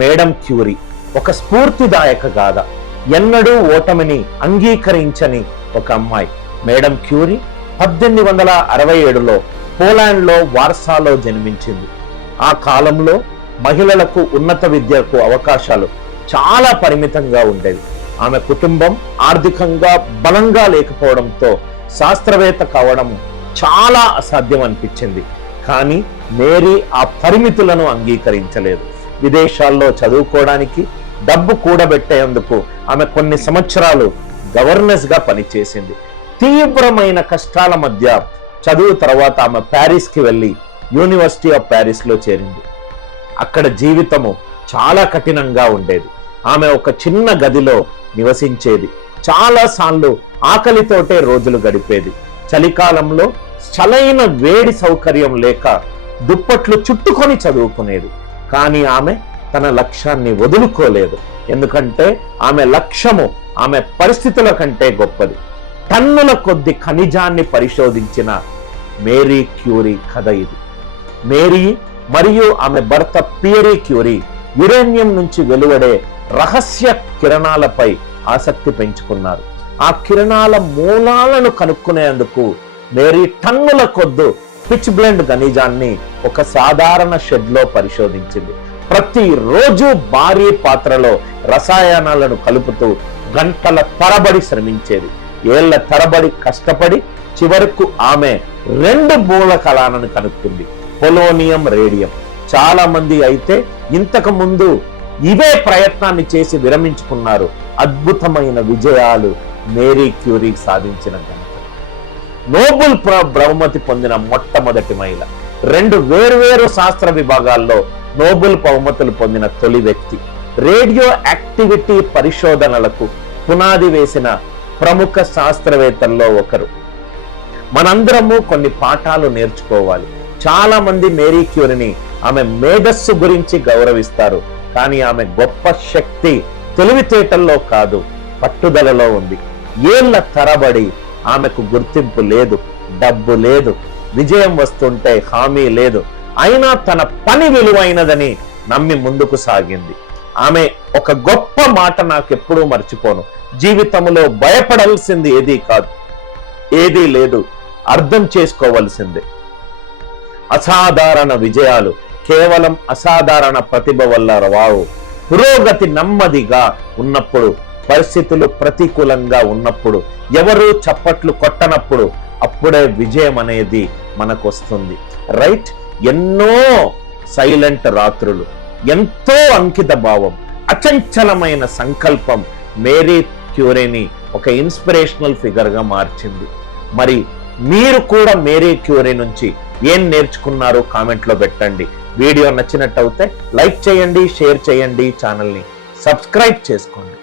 Madam Curie ఒక స్ఫూర్తిదాయక గాథ. ఎన్నడూ ఓటమిని అంగీకరించని ఒక అమ్మాయి. మేడం క్యూరీ 1867లో పోలాండ్లో వార్సాలో జన్మించింది. ఆ కాలంలో మహిళలకు ఉన్నత విద్యకు అవకాశాలు చాలా పరిమితంగా ఉండేవి. ఆమె కుటుంబం ఆర్థికంగా బలంగా లేకపోవడంతో శాస్త్రవేత్త కావడం చాలా అసాధ్యం అనిపించింది. కానీ మేరీ ఆ పరిమితులను అంగీకరించలేదు. విదేశాల్లో చదువుకోవడానికి డబ్బు కూడబెట్టేందుకు ఆమె కొన్ని సంవత్సరాలు గవర్నెస్గా పనిచేసింది. తీవ్రమైన కష్టాల మధ్య చదువు తర్వాత ఆమె ప్యారిస్కి వెళ్ళి యూనివర్సిటీ ఆఫ్ ప్యారిస్లో చేరింది. అక్కడ జీవితము చాలా కఠినంగా ఉండేది. ఆమె ఒక చిన్న గదిలో నివసించేది. చాలాసార్లు ఆకలితోటే రోజులు గడిపేది. చలికాలంలో చలైన వేడి సౌకర్యం లేక దుప్పట్లు చుట్టుకొని చదువుకునేది. కానీ ఆమె తన లక్ష్యాన్ని వదులుకోలేదు. ఎందుకంటే ఆమె లక్ష్యము ఆమె పరిస్థితుల కంటే గొప్పది. టన్నుల కొద్ది ఖనిజాన్ని పరిశోధించిన మేరీ క్యూరీ కథ ఇది. మేరీ మరియు ఆమె భర్త పియరీ క్యూరీ యురేనియం నుంచి వెలువడే రహస్య కిరణాలపై ఆసక్తి పెంచుకున్నారు. ఆ కిరణాల మూలాలను కనుక్కునేందుకు మేరీ టన్నుల కొద్దు పిచ్ బ్లెండ్ ఖనిజాన్ని ఒక సాధారణ షెడ్లో పరిశోధించింది. ప్రతిరోజు భారీ పాత్రలో రసాయనాలను కలుపుతూ గంటల తరబడి శ్రమించేది. ఏళ్ల తరబడి కష్టపడి చివరకు ఆమె 2 మూలకాలను కనుక్కుంది, పొలోనియం, రేడియం. చాలా మంది అయితే ఇంతకు ముందు ఇవే ప్రయత్నాన్ని చేసి విరమించుకున్నారు. అద్భుతమైన విజయాలు మేరీ క్యూరీ సాధించిన ఘనత. నోబెల్ బహుమతి పొందిన మొట్టమొదటి మహిళ. 2 వేర్వేరు శాస్త్ర విభాగాల్లో నోబెల్ బహుమతులు పొందిన తొలి వ్యక్తి. రేడియో యాక్టివిటీ పరిశోధనలకు పునాది వేసిన ప్రముఖ శాస్త్రవేత్తల్లో ఒకరు. మనందరము కొన్ని పాఠాలు నేర్చుకోవాలి. చాలా మంది మేరీ క్యూరీని ఆమె మేధస్సు గురించి గౌరవిస్తారు. కానీ ఆమె గొప్ప శక్తి తెలివితేటల్లో కాదు, పట్టుదలలో ఉంది. ఏళ్ల తరబడి ఆమెకు గుర్తింపు లేదు, డబ్బు లేదు, విజయం వస్తుంటే హామీ లేదు. అయినా తన పని విలువైనదని నమ్మి ముందుకు సాగింది. ఆమె ఒక గొప్ప మాట నాకు ఎప్పుడూ మర్చిపోను. జీవితంలో భయపడాల్సింది ఏదీ లేదు, అర్థం చేసుకోవలసిందే. అసాధారణ విజయాలు కేవలం అసాధారణ ప్రతిభ వల్ల రావు. పురోగతి నెమ్మదిగా ఉన్నప్పుడు, పరిస్థితులు ప్రతికూలంగా ఉన్నప్పుడు, ఎవరు చప్పట్లు కొట్టనప్పుడు, అప్పుడే విజయం అనేది మనకు వస్తుంది. రైట్? ఎన్నో సైలెంట్ రాత్రులు, ఎంతో అంకిత భావం, అచంచలమైన సంకల్పం మేరీ క్యూరీని ఒక ఇన్స్పిరేషనల్ ఫిగర్గా మార్చింది. మరి మీరు కూడా మేరీ క్యూరీ నుంచి ఏం నేర్చుకున్నారో కామెంట్లో పెట్టండి. వీడియో నచ్చినట్టయితే లైక్ చేయండి, షేర్ చేయండి, ఛానల్ని సబ్స్క్రైబ్ చేసుకోండి.